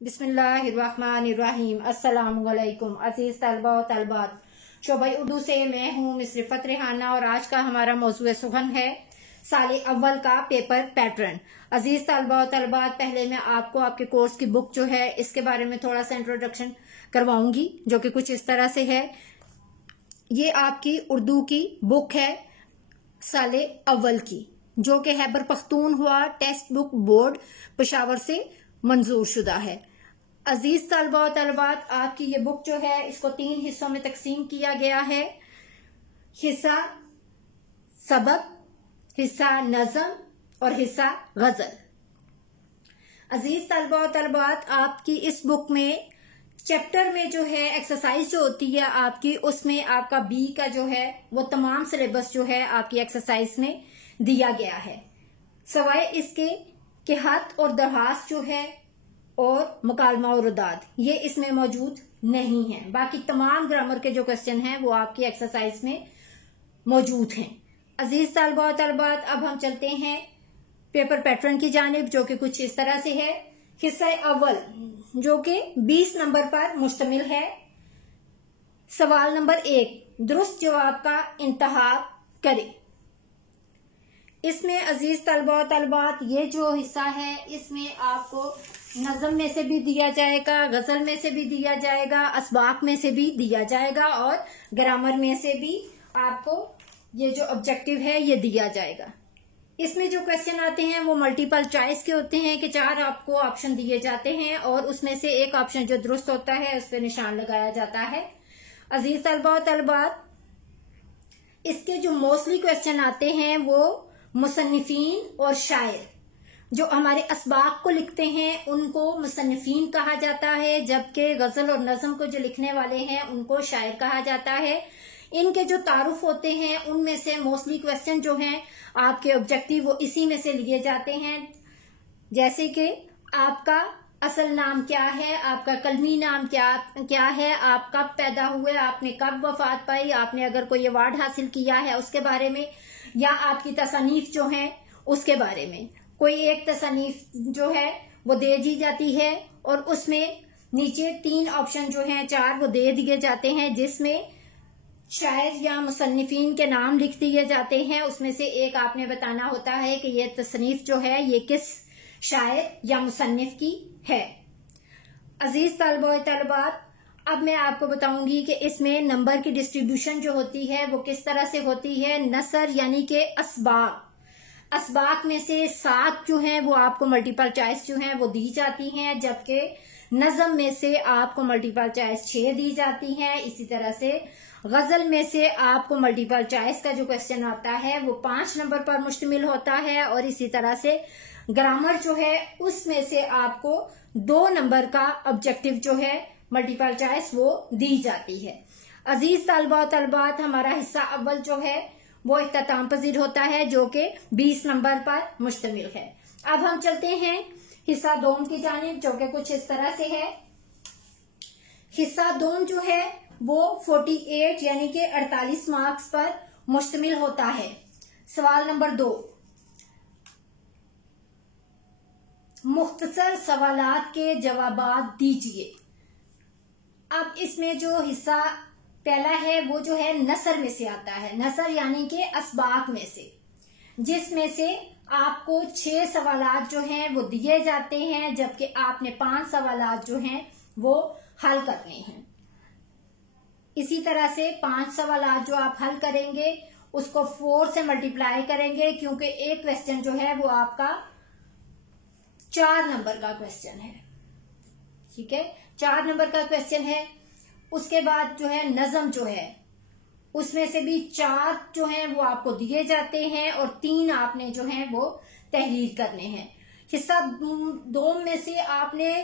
बिस्मिल्लाहिर्रहमानिर्रहीम। अस्सलामुअलैकुम अज़ीज़ तलबा व तलबात, शोबा उर्दू से मैं हूँ मिस रिफत रेहाना और आज का हमारा मौजूद सुखन है साल अव्वल का पेपर पैटर्न। अजीज तलबा व तलबात, पहले मैं आपको आपके कोर्स की बुक जो है इसके बारे में थोड़ा सा इंट्रोडक्शन करवाऊंगी, जो कि कुछ इस तरह से है। ये आपकी उर्दू की बुक है साल अव्वल की, जो कि Khyber Pakhtunkhwa text book board Peshawar से मंजूर शुदा है। अजीज तलबा व तलबात, आपकी ये बुक जो है इसको 3 हिस्सों में तकसीम किया गया है। हिस्सा सबक, हिस्सा नज़म और हिस्सा गजल। अजीज तलबा व तलबात, आपकी इस बुक में चैप्टर में जो है एक्सरसाइज जो होती है आपकी, उसमें आपका बी का जो है वो तमाम सिलेबस जो है आपकी एक्सरसाइज में दिया गया है, सवाए इसके कि हद और दरखास्त जो है और मुकालमा और रुदाद ये इसमें मौजूद नहीं है। बाकी तमाम ग्रामर के जो क्वेश्चन हैं वो आपकी एक्सरसाइज में मौजूद हैं। अजीज तलबा व तलबात, अब हम चलते हैं पेपर पैटर्न की जानिब, जो कि कुछ इस तरह से है। हिस्सा अव्वल जो कि 20 नंबर पर मुश्तमिल है। सवाल नंबर 1, दुरुस्त जवाब का इंतखाब करें। इसमें अजीज तलबा व तलबात, ये जो हिस्सा है इसमें आपको नज़म में से भी दिया जाएगा, गजल में से भी दिया जाएगा, असबाक में से भी दिया जाएगा और ग्रामर में से भी आपको ये जो ऑब्जेक्टिव है ये दिया जाएगा। इसमें जो क्वेश्चन आते हैं वो मल्टीपल चॉइस के होते हैं कि 4 आपको ऑप्शन दिए जाते हैं और उसमें से एक ऑप्शन जो दुरुस्त होता है उस पर निशान लगाया जाता है। अजीज तलबा व तलबात, इसके जो मोस्टली क्वेश्चन आते हैं वो मुसन्निफीन और शायर, जो हमारे असबाक को लिखते हैं उनको मुसन्निफीन कहा जाता है, जबकि गजल और नज़म को जो लिखने वाले हैं उनको शायर कहा जाता है। इनके जो तारुफ होते हैं उनमें से मोस्टली क्वेश्चन जो हैं आपके ऑब्जेक्टिव वो इसी में से लिए जाते हैं, जैसे कि आपका असल नाम क्या है, आपका कलमी नाम क्या है, आप कब पैदा हुए, आपने कब वफात पाई, आपने अगर कोई अवार्ड हासिल किया है उसके बारे में, या आपकी तसनीफ जो है उसके बारे में। कोई एक तसनीफ जो है वो दे दी जाती है और उसमें नीचे 3 ऑप्शन जो हैं 4 वो दे दिए जाते हैं, जिसमें शायर या मुसन्निफीन के नाम लिख दिए जाते हैं। उसमें से एक आपने बताना होता है कि ये तसनीफ जो है ये किस शायर या मुसन्निफ की है। अजीज तलबा व तलबात, अब मैं आपको बताऊंगी कि इसमें नंबर की डिस्ट्रीब्यूशन जो होती है वो किस तरह से होती है। नसर यानी कि असबाक में से 7 जो हैं वो आपको मल्टीपल चॉइस जो हैं वो दी जाती हैं, जबकि नज़म में से आपको मल्टीपल चॉइस 6 दी जाती हैं। इसी तरह से गजल में से आपको मल्टीपल चॉइस का जो क्वेश्चन आता है वो 5 नंबर पर मुश्तमिल होता है और इसी तरह से ग्रामर जो है उसमें से आपको 2 नंबर का ऑब्जेक्टिव जो है मल्टीपल चॉइस वो दी जाती है। अजीज तलबा व तलबात, हमारा हिस्सा अव्वल जो है वो इख्तिताम पजीर होता है, जो कि 20 नंबर पर मुश्तमिल है। अब हम चलते हैं हिस्सा दोम की जानिब, जो कि कुछ इस तरह से है। हिस्सा दोम जो है वो 48 यानी कि 48 मार्क्स पर मुश्तमिल होता है। सवाल नंबर 2, मुख्तसर सवालात के जवाबात दीजिए। अब इसमें जो हिस्सा पहला है वो जो है नसर में से आता है। नसर यानी कि असबाक में से, जिसमें से आपको 6 सवालात जो हैं वो दिए जाते हैं, जबकि आपने 5 सवालात जो हैं वो हल करने हैं। इसी तरह से 5 सवालात जो आप हल करेंगे उसको 4 से मल्टीप्लाई करेंगे, क्योंकि एक क्वेश्चन जो है वो आपका 4 नंबर का क्वेश्चन है। ठीक है, 4 नंबर का क्वेश्चन है। उसके बाद जो है नज़म जो है उसमें से भी 4 जो हैं वो आपको दिए जाते हैं और 3 आपने जो है वो तहरीर करने हैं। हिस्सा दोम में से आपने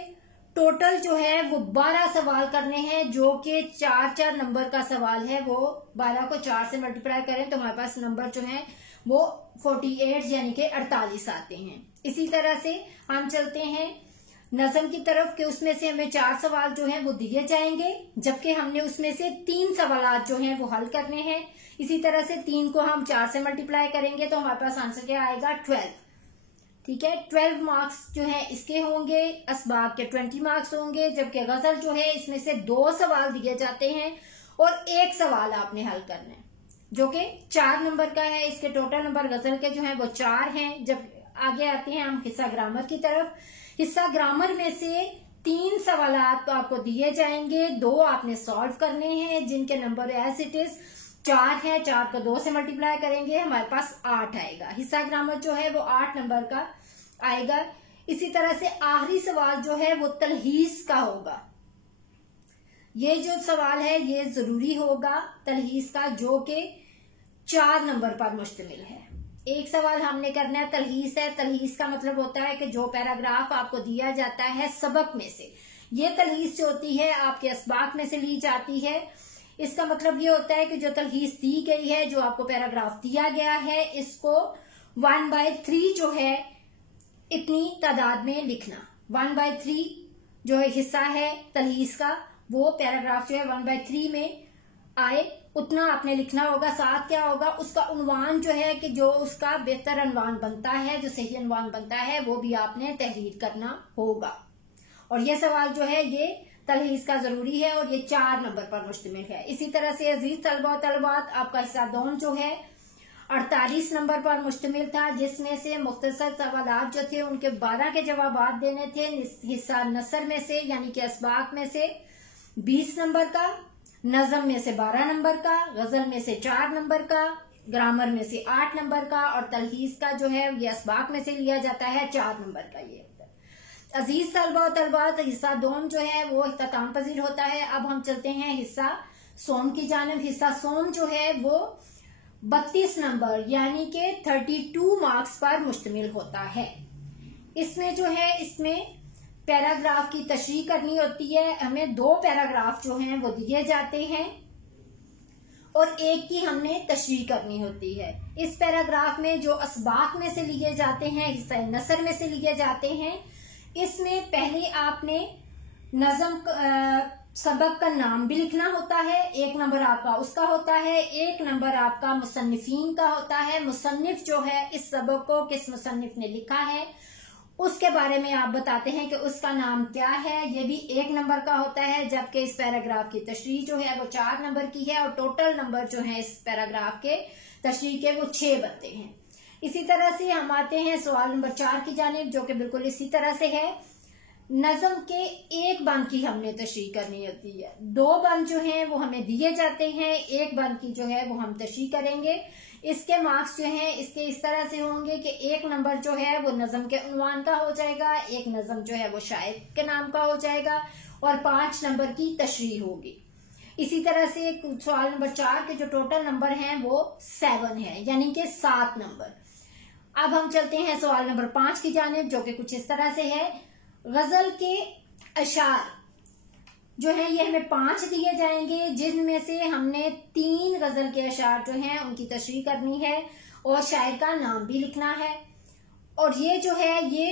टोटल जो है वो 12 सवाल करने हैं, जो कि 4-4 नंबर का सवाल है। वो 12 को 4 से मल्टीप्लाई करें तो हमारे पास नंबर जो है वो 48 यानी कि 48 आते हैं। इसी तरह से हम चलते हैं नज़म की तरफ कि उसमें से हमें 4 सवाल जो हैं वो दिए जाएंगे, जबकि हमने उसमें से 3 सवालात जो हैं वो हल करने हैं। इसी तरह से 3 को हम 4 से मल्टीप्लाई करेंगे तो हमारे पास आंसर क्या आएगा, 12। ठीक है। 12 मार्क्स जो है इसके होंगे, असबाब के 20 मार्क्स होंगे, जबकि गजल जो है इसमें से 2 सवाल दिए जाते हैं और 1 सवाल आपने हल करना है जो कि 4 नंबर का है। इसके टोटल नंबर गजल के जो है वो 4 हैं। जब आगे आते हैं हम हिस्सा ग्रामर की तरफ, हिस्सा ग्रामर में से 3 सवाल तो आपको दिए जाएंगे, 2 आपने सॉल्व करने हैं जिनके नंबर एज इट इज 4 है। 4 को 2 से मल्टीप्लाई करेंगे, हमारे पास 8 आएगा। हिस्सा ग्रामर जो है वो 8 नंबर का आएगा। इसी तरह से आखिरी सवाल जो है वो तलहीस का होगा। ये जो सवाल है ये जरूरी होगा तलहीस का, जो कि 4 नंबर पर मुश्तमिल है। एक सवाल हमने करना है तलहीस है। तलहीस का मतलब होता है कि जो पैराग्राफ आपको दिया जाता है सबक में से, ये तलहीस जो होती है आपके असबाक में से ली जाती है। इसका मतलब ये होता है कि जो तलहीस दी गई है, जो आपको पैराग्राफ दिया गया है, इसको 1/3 जो है इतनी तादाद में लिखना। 1/3 जो है हिस्सा है तलहीस का, वो पैराग्राफ जो है 1/3 में आए उतना आपने लिखना होगा। साथ क्या होगा, उसका उन्वान जो है कि जो उसका बेहतर अनवान बनता है, जो सही अनवान बनता है, वो भी आपने तहरीर करना होगा। और ये सवाल जो है ये तलहीस का जरूरी है और ये 4 नंबर पर मुश्तमिल है। इसी तरह से अजीज तलबा व तलबात, आपका हिस्सा दोम जो है 48 नंबर पर मुश्तमिल था, जिसमें से मुख्तसर सवालात जो थे उनके 12 के जवाब देने थे। हिस्सा नसर में से यानी कि असबाक में से 20 नंबर का, नज़म में से 12 नंबर का, गजल में से 4 नंबर का, ग्रामर में से 8 नंबर का और तलहीस का जो है ये असबाक में से लिया जाता है 4 नंबर का। ये अजीज तलबा और तलबात, हिस्सा दोम जो है वो इख्तिताम पजीर होता है। अब हम चलते हैं हिस्सा सोम की जानिब। हिस्सा सोम जो है वो 32 नंबर यानी कि 32 मार्क्स पर मुश्तमिल होता है। इसमें जो है इसमें पैराग्राफ की तशरीह करनी होती है। हमें 2 पैराग्राफ जो हैं वो दिए जाते हैं और एक की हमने तशरीह करनी होती है। इस पैराग्राफ में जो असबाक में से लिए जाते हैं, हिस्सा नसर में से लिए जाते हैं, इसमें पहले आपने नज़म सबक का नाम भी लिखना होता है। 1 नंबर आपका उसका होता है, 1 नंबर आपका मुसन्निफीन का होता है। मुसन्निफ जो है इस सबक को किस मुसन्निफ ने लिखा है उसके बारे में आप बताते हैं कि उसका नाम क्या है, ये भी 1 नंबर का होता है। जबकि इस पैराग्राफ की तशरीह जो है वो 4 नंबर की है और टोटल नंबर जो है इस पैराग्राफ के तशरीह के वो 6 बनते हैं। इसी तरह से हम आते हैं सवाल नंबर 4 की जानिब, जो कि बिल्कुल इसी तरह से है। नज़म के 1 बंद की हमने तशरीह करनी होती है। 2 बंद जो हैं वो हमें दिए जाते हैं, 1 बंद की जो है वो हम तशरीह करेंगे। इसके मार्क्स जो हैं इसके इस तरह से होंगे कि 1 नंबर जो है वो नज़म के उन्वान का हो जाएगा, 1 नज़म जो है वो शायर के नाम का हो जाएगा और 5 नंबर की तशरीह होगी। इसी तरह से सवाल नंबर 4 के जो टोटल नंबर हैं वो 7 है, यानी कि 7 नंबर। अब हम चलते हैं सवाल नंबर 5 की जानिब, जो कि कुछ इस तरह से है। गजल के अशार जो है ये हमें 5 दिए जाएंगे, जिनमें से हमने 3 गजल के अशार जो हैं उनकी तशरीह करनी है और शायर का नाम भी लिखना है। और ये जो है ये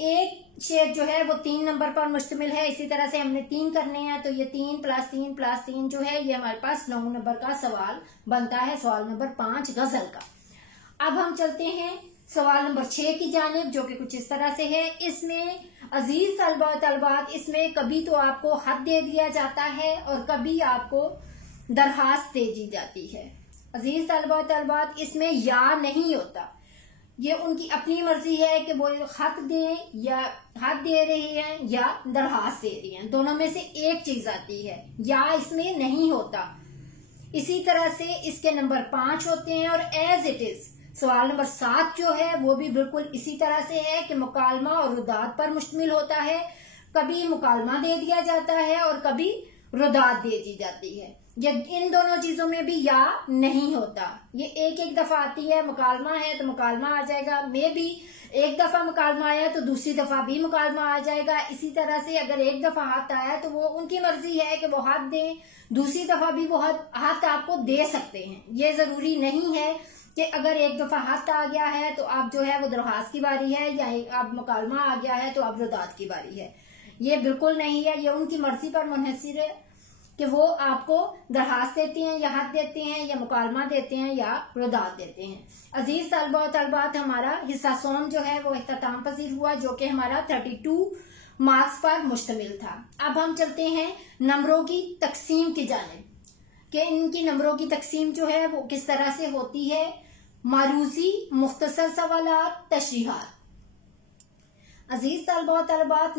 एक शेर जो है वो 3 नंबर पर मुश्तमिल है। इसी तरह से हमने 3 करने हैं, तो ये 3 + 3 + 3 जो है ये हमारे पास 9 नंबर का सवाल बनता है, सवाल नंबर 5 गजल का। अब हम चलते हैं सवाल नंबर 6 की जानिब, जो कि कुछ इस तरह से है। इसमें अजीज तलबा तलबात, इसमें कभी तो आपको खत दे दिया जाता है और कभी आपको दरखास्त दे दी जाती है। अजीज तलबा तलबात, इसमें या नहीं होता, ये उनकी अपनी मर्जी है कि वो खत दें या खत दे रही हैं या दरखास्त दे रही हैं, दोनों में से एक चीज आती है, या इसमें नहीं होता। इसी तरह से इसके नंबर 5 होते हैं और एज इट इज सवाल नंबर 7 जो है वो भी बिल्कुल इसी तरह से है कि मुकालमा और रुदात पर मुश्तमिल होता है। कभी मुकालमा दे दिया जाता है और कभी रुदात दे दी जाती है। ये इन दोनों चीजों में भी या नहीं होता, ये एक दफा आती है। मुकालमा है तो मुकालमा आ जाएगा, में भी एक दफा मुकालमा आया तो दूसरी दफा भी मुकालमा आ जाएगा। इसी तरह से अगर एक दफा हाथ आया तो वो उनकी मर्जी है कि वो हाथ दें, दूसरी दफा भी वो हाथ आपको दे सकते हैं। ये जरूरी नहीं है कि अगर एक दफा हाथ आ गया है तो आप जो है वो दरखास्त की बारी है, या आप मुकालमा आ गया है तो आप रुदात की बारी है। ये बिल्कुल नहीं है, ये उनकी मर्जी पर मुनहसिर है। कि वो आपको दरखास्त देते हैं या हद देते हैं या मुकालमा देते हैं या रुदात देते हैं। अजीज तलबा और तलबात, हमारा हिस्सा सोम जो है वो इख्तिताम पजीर हुआ, जो कि हमारा 32 मार्क्स पर मुश्तमिल था। अब हम चलते हैं नंबरों की तकसीम की जानिब कि इनकी नंबरों की तकसीम जो है वो किस तरह से होती है। मारूजी, मुख्तसर सवालात, तशरीहात। अजीज तलबा और तलबात,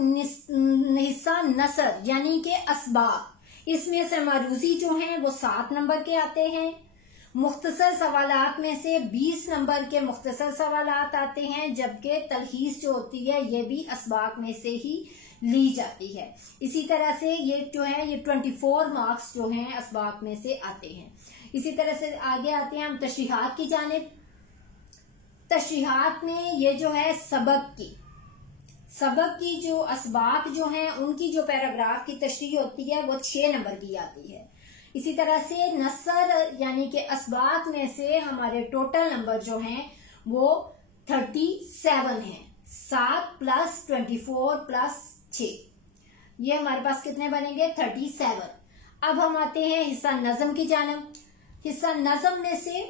हिस्सा नसर यानी कि असबाब, इसमें से मारूजी जो हैं वो 7 नंबर के आते हैं। मुख्तसर सवालात में से 20 नंबर के मुख्तसर सवालात आते हैं, जबकि तलखीस जो होती है ये भी असबाब में से ही ली जाती है। इसी तरह से ये जो है ये 24 मार्क्स जो हैं असबाब में से आते हैं। इसी तरह से आगे आते हैं हम तशरीहात की जानिब। तशरीहात में ये जो है सबक की जो असबाब जो हैं उनकी जो पैराग्राफ की तशरीह होती है वो 6 नंबर की आती है। इसी तरह से नसर यानी कि असबाब में से हमारे टोटल नंबर जो हैं वो 37 हैं। 7 + 24 + 6, ये हमारे पास कितने बनेंगे? 37। अब हम आते हैं हिस्सा नज़म की जानिब। हिस्सा नज़म में से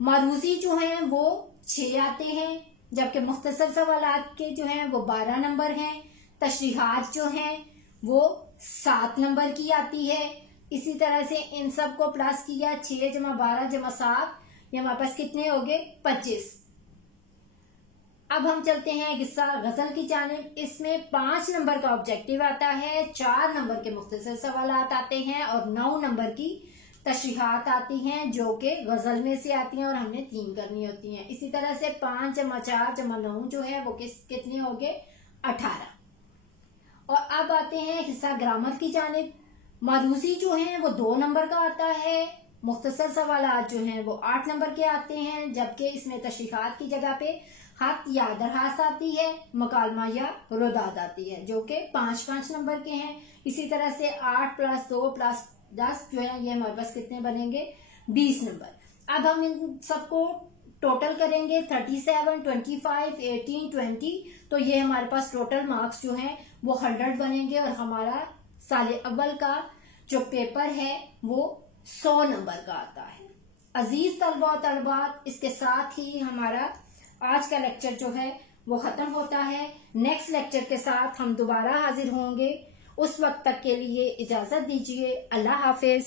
मारूजी जो हैं वो 6 आते हैं, जबकि मुख्तसर सवालात के जो हैं वो 12 नंबर हैं। तशरीहात जो हैं वो 7 नंबर की आती है। इसी तरह से इन सब को प्लस किया, 6 + 12 + 7, ये हमारे पास कितने हो गए? 25। अब हम चलते हैं हिस्सा गजल की जानिब। इसमें 5 नंबर का ऑब्जेक्टिव आता है, 4 नंबर के मुख्तसर सवालात आते हैं और 9 नंबर की तशरीहात आती हैं, जो कि गजल में से आती हैं और हमने 3 करनी होती हैं। इसी तरह से 5 + 4 + 9 जो है वो कितने हो गए? 18। और अब आते हैं हिस्सा ग्रामर की जानिब। मारूजी जो है वो 2 नंबर का आता है, मुख्तसर सवालात जो हैं वो 8 नंबर के आते हैं, जबकि इसमें तशरीहात की जगह पे हक या दरखास्त आती है, मुकालमा या रुदात आती है, जो कि 5-5 नंबर के हैं। इसी तरह से 8 + 2 + 10 जो है ये हमारे पास कितने बनेंगे? 20 नंबर। अब हम इन सबको टोटल करेंगे, 37, 25, 18, 20, तो ये हमारे पास टोटल मार्क्स जो हैं वो 100 बनेंगे और हमारा साल अव्वल का जो पेपर है वो 100 नंबर का आता है। अजीज तलबा और तलबात, इसके साथ ही हमारा आज का लेक्चर जो है वो खत्म होता है। नेक्स्ट लेक्चर के साथ हम दोबारा हाजिर होंगे। उस वक्त तक के लिए इजाजत दीजिए। अल्लाह हाफिज।